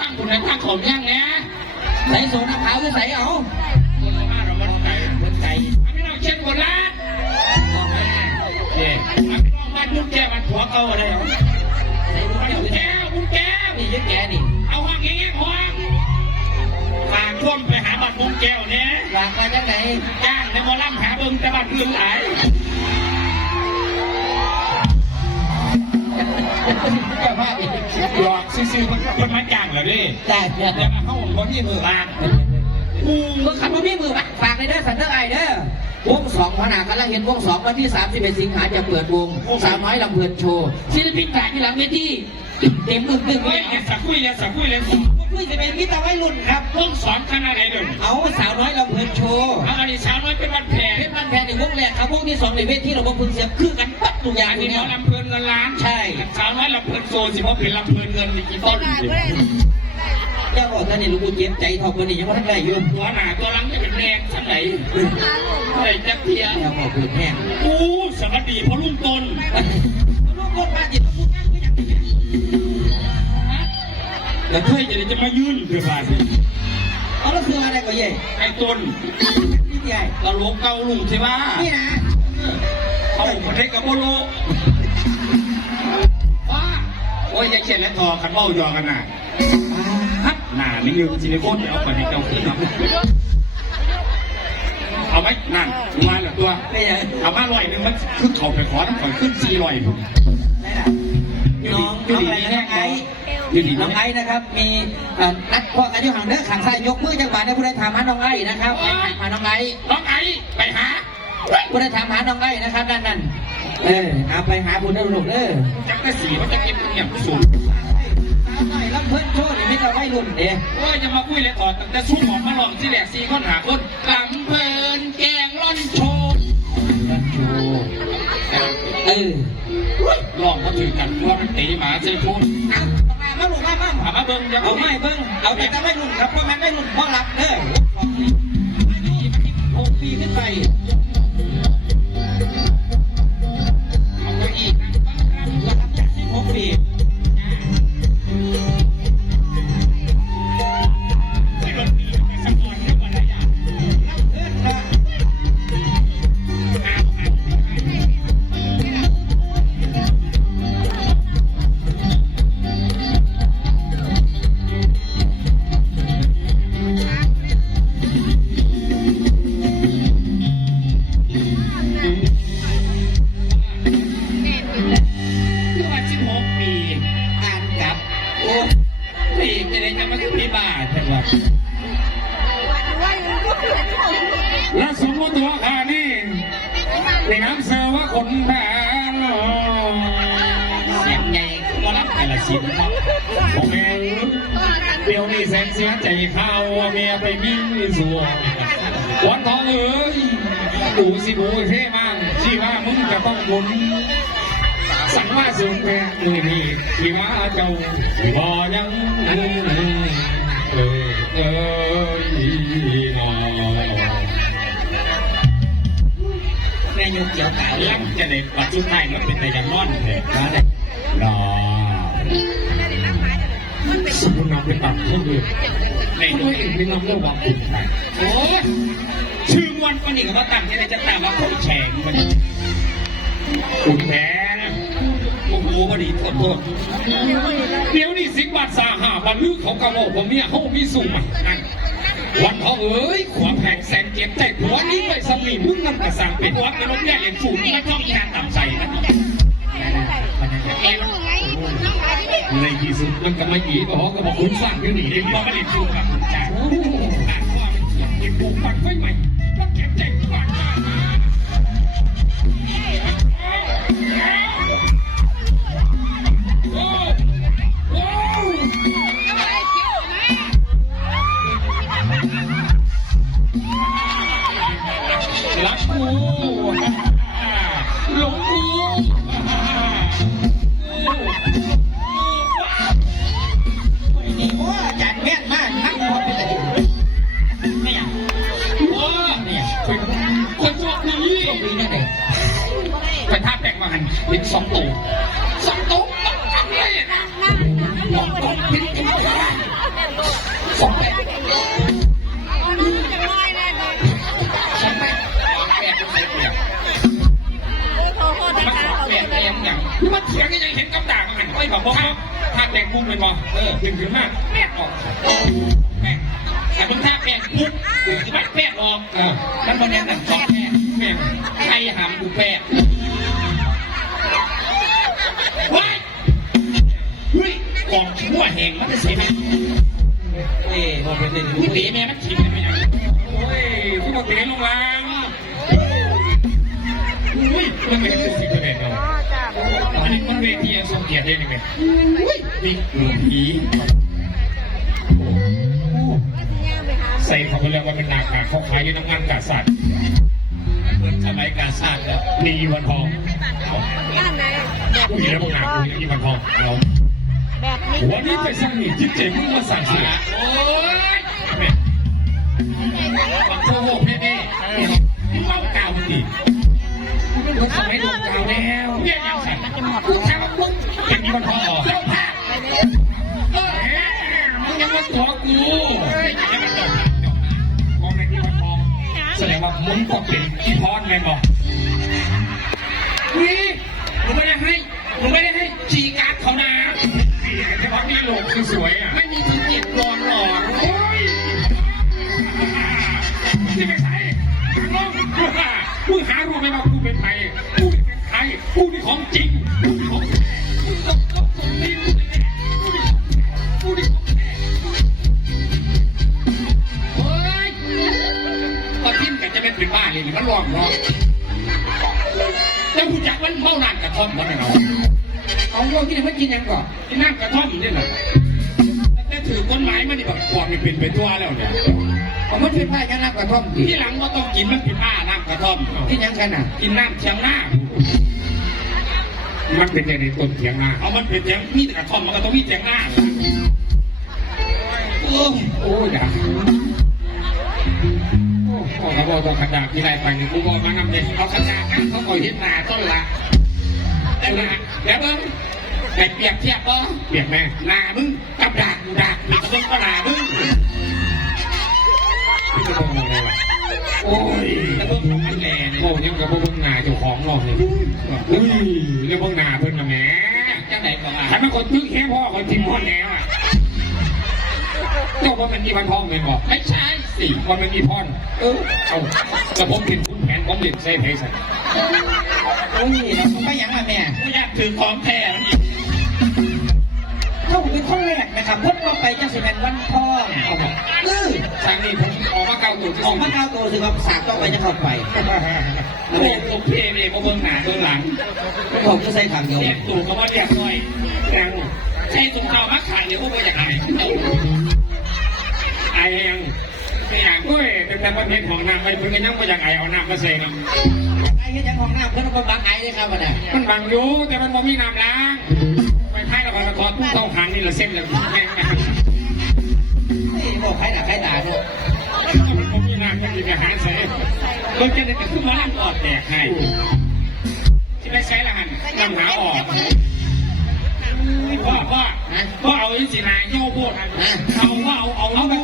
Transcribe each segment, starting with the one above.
ตั้งคุณให้ตั้งของย่างเนี้ยใส่สูงน้ำขาวคือใส่เอาคนละมาเรามันไก่เพิ่นไก่อันนี้เราเช็ดหมดละออกมาเย่อันนี้เราบ้านมุ้งแก้วมันหัวเก่าอะไรเหรอใส่ลูกมุ้เดียวงเลยแก้วมุ้งแก้วนี่ยึดแกนี่เอาห้องแง่ๆห้องฝากท่วมไปหาบัตรมุ้งแก้วเนี่ยหลากมาจากไหนจ้างในมอลำหาเบิ่งแต่บัตรอื่นหลายเจ้าภาพอีกหลอก ซื้อๆมันมันมาจ้างเหรอดิแต่เนี่ยแต่มาเข้าคนที่มือลากกูมึงขับรถพี่มือปะฝากในเด้อสันเดอร์ไอเด้อวงสองพนากำลังเห็นวงสองวันที่31สิงหาจะเปิดวงสาวน้อยลำเพลินโชว์ศิลปินกลางที่หลังเวทีเต็มอึ้งตึ้งเลเฮ้ยยอย่าสักคุยอย่าสักคุยเลย คุยจะเป็นมิตรวัยรุ่นครับเพิ่งสอนคณะไหนเดิมเอาสาวน้อยลำเพลินโชว์เอาอันนี้สาวน้อยเป็นวันแพงเพชรบ้านแพงในวงแรกครับวงที่สองในเวทีเราบอกคุณเสียบคือกันปั๊บทุกอย่างอันเลนี้ยหมเนี่อย ลำเพลินเงินล้านใช่ สาวน้อยลำเพลินโซสิเพราะเป็นลำเพลินเงินดิจิตอลเจ้าบอกท่านนี่ลูกกูเจ็บใจทอกคนนี้ยังว่าท่านได้อยู่ตัวหนาตัวหลังจะเป็นแดงชั้นไหนไหนจะเพียเจ้าบอกคือแห้งกูสวัสดีเพราะลุงตนลูกคนมาจิตลูกงานก็อยากเป็น แต่เธอจะจะมายื่นเดือดร้อนเอาแล้วคืออะไรก็เย่ไอ้ตนนี่ใหญ่ตลกเกาลุงใช่ไหมนี่นะเอาประเทศกับโบโลว้าโอ้ยอย่าเขียนและทอขันเบ้ายอกันน่ะฮัดหน้าไม่ยืนซิลิโคนเอาไปให้เจ้าขึ้นเนาะเอาไหมนั่นมาแล้วตัวนี่ไงเอามาลอยหนึงมันคือเขาไปขอต้องขอยขึ้นสี่ลอยผมนี่นะน้องน้องอะไรนะน้องไอ อยู่ดีน้น้องไอ้นะครับ มีนักพวกกันอยู่ห่างเด้อขังซ้ายยกมือจังหวะในผู้ใดถามหาน้องไอ้นะครับไปถามหาน้องไอ้น้องไอ้ไปหาผู้ใดถามหาน้องไอ้นะครับนั่นนั่นเออเอาไปหาผู้ใดลูกเด้อจักรสีมันจะเก็บเงียบสูงหน่อยลำเพิ่นโชว์นี่ไม่ต้องไว้รุ่นเด้โอ้ยจะมาคุยเลยต่อตั้งแต่ชุ่มหอมมาลองที่แหลกซีค้นหาคนลำเพลินแกงร่อนโชว์เออลองมาถือกันว่ามันตีหมาใจพุ่น ถามมาเบิ้งจะเอาเอาไม่เบิ้งเอาแต่จะไม่รุ่นครับเพราะแม่ไม่รุ่นเพราะรักเด้อหกปีขึ้นไป เดี๋ยวนี้แสนเสียใจข้าวเมียไปมีสัววันทองเอ้ยกูสิบูเท่มากที่ว่ามึงจะต้องบุญสังมาสูงแพงมือนี่ที่มาเจ้าบ่ยังเออเออหนอแม่ยุกเกี่ยวขาวลังจะได้ปัจจุบันมันเป็นแต่ยังนอนเลยมาได้หนอ สมุนนำไปตัดเพิ่มเลยในตัวเองเป็นน้ำเลือดบางคุณโอ้ชื่อวันวันนี้ก็มาตั้งจะได้จะแต่ว่าคนแฉงมันคุณแพ้นะโอ้โหพอดีโทษโทษเดี๋ยวนี่สิบบาทสาหาบรรลุของกระโหลกผมเนี่ยเขามีสูงนั่นวันเขาเอ้ยขวาแผงแสนเจ็บใจหัวนี่ไปสมีมึงนั่นกระสังเป็นวัดเป็นรถแย่เรียนสูงไม่ต้องงานต่ำใจนะ ในที่สุดมันก็ไม่กี่บอกก็บอกคุณสั่งขึ้นหนีเองบอกไม่ได้ชูกับคุณจ่าอ่านว่าเก็บปูปักไฟใหม่แล้วเก็บใจปากมา โชคดีนั่นเองไปท่าแปลงมาหันเป็นสองตัวสองตัวต้องกันเลยนะสองตัวเป็นเป็นสองแปดสองแปดแปดเป็นไงเปลี่ยนมันสองแปดแอมอย่างมันเถียงกันยังเห็นกับด่างมันหันไปบอกว่าถ้าแตงมุ้งเป็นบอเออถึงถึงมากแม่ออกแม่แต่มึงถ้าแปดปุ๊บมันแปดออกเออแล้วมันนี่ยหนังสองแปด แม่ใครหามกูแปดว้ายเฮ้ยกองชั่วแห่งมันจะเสียไหมเอ้ยพอเป็นหนึ่งกูตีแม่มันขิงเลยไม่ยังโอ้ยกูบอกตีลงล่างอุ้ยมันไม่ใช่สิ่งที่เป็นเราอันนี้มันเวทีทรงเกียรติได้ยังไงอุ้ยนี่หลวงผีใส่เขาไปแล้วว่าเป็นนาคาเขาขายอยู่น้ำมันกาสัตว์เห มือนสมัยกาสัตว์แล้วมีวันทองกูมีแล้วพวกนากูมีวันทองเราแบบนี้วันนี้ไปสร้างนี่จิ๊บเจ๋งมึงมาสั่งเสียโอ้ยแม่บักโคโหแม่แม่เมาเก่ามึงดิมันสมัยดวงเก่าแล้วเนี่ยยังสั่นกูแค่ว่ามึงยัง แสดงว่ามึงก็เป็นพี่พรแม่บอกนี่มึงไม่ได้ให้มึงไม่ได้ให้จีการ์ดเขานะเฉพาะหน้าโลกสวยๆอะไม่มีที่ เป็นเป็นบ้าเลยหรือมันร้องร้องแล้วกูจักมันเมานานกระท่อมมันเนาะเอาพวกที่ไม่กินยังก่อนที่นั่งกระท่อมนี่แหละแต่ถือกฎหมายมันนี่แบบก่อนมันเป็นไปทั่วแล้วเนี่ยเอามันเป็นผ้ายังนักกระท่อมกินที่หลังก็ต้องกินมันเป็นผ้าน้ำกระท่อมที่ยังกันอะกินน้ำเชียงหน้ามันเป็นอย่างในต้นเชียงหน้าเอามันเป็นเชียงมีแต่กระท่อมมันก็ต้องมีเชียงหน้าโอ้ยโอ้ยด่าโอ้พ่อเขาบอกขนาดที่ไรไปเนี่ยกูบอกมานำเด็กเอาขนาดนั้นเขาคอยเห็นหน้าต้นละแต่หน้าเดี๋ยวเบิ้งไปเปรียบเทียบบ่เปรียบแม่หน้ามึงกับดากกูดาบมึงก็หน้ามึงโอ้ยแล้วเบิ่งของมันแหล่โอ้ยังกับเบิ่งหน้าเจ้าของหรอกเลยอุ้ยเรื่องเบิ่งหน้าเพิ่นน่ะแหมจังไหนก่อนอะถ้ามันคนตึกแค่พ่อคนทิมพ่อแล้วอะ เจ้าว่ามันมีวันทองเลยบอกไม่ใช่สิว่ามันมีพรเออเอาแต่ผมเห็นคุณแผนผมเห็นเซ่เพสันโอ้ยเราไม่ยังอะแม่ไม่อยากถือของแท้เขาเป็นคนแรกนะครับพ้นก็ไปจังสิเป็นวันพ่อเอามาเออทางนี้ผมออกมาเก่าตัวที่ออกมาเก้าตัวสิครับสามต้องไปจะเข้าไปโอ้โหเพลเองก็เบิ่งหน้าเบิ่งหลังผมก็ใส่ขังเดียวเรียกตู่ก็ว่าเรียกหน่อยยังใช่ตุ้งข้าวมักขายเดี๋ยวพวกไปจากไห นไอ้ยังไม่อยากเว้ยแต่แต่ประเภทของน้ำไปเพิ่งก็ยังไม่อยากไอเอาน้ำมาเซ็งไอ้เฮ็ดยังของหน้าเพื่อนคนบางไอ้เลยครับวันนี้มันบังอยู่แต่มันบ่มีน้ำล้างไปไพ่ละบาละทอดตู้เต้าหันนี่ละเส้นเลยแม่งนะบอกใครหนักใครด่าเนี่ยมันบ่มีน้ำจะกินอาหารเสร็จเบิ่งจะได้ขึ้นมาล้างออดแดกให้ที่ได้ใช้ละหันนำหาออกว่าว่าว่าเอาอีสินายโย่โบดเอาว่าเอาเอาเอาเอ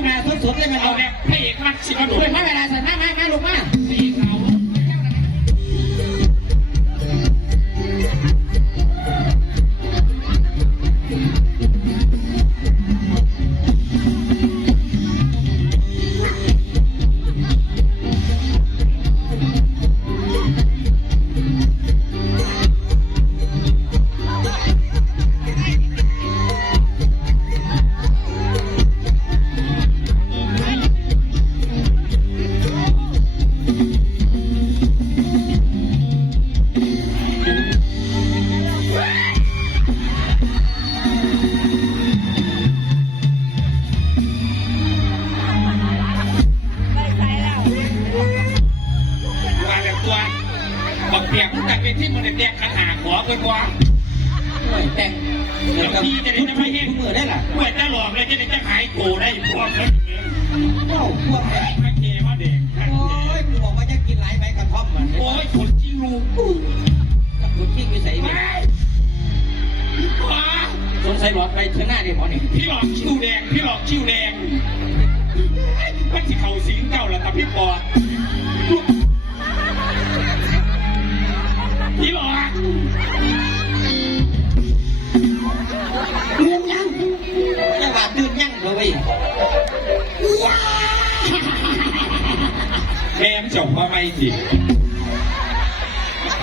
บอกเลยที่นี่จายกูได้พวกนั้นเอ้าพวกแม่งเกมาเด็กโอ้ยกูบอกว่าจะกินหลายใบกระท่อมมันโอ้ยขุนจิ้งลูกขุนจิ้งมีใส่เนี่สงหลอไปเชิหน้าดิหมอนี่พี่หอกชิวแดงพี่หลอกชิวแดงมันจะเขาสิงเก่าและแต่พี่ปอด แ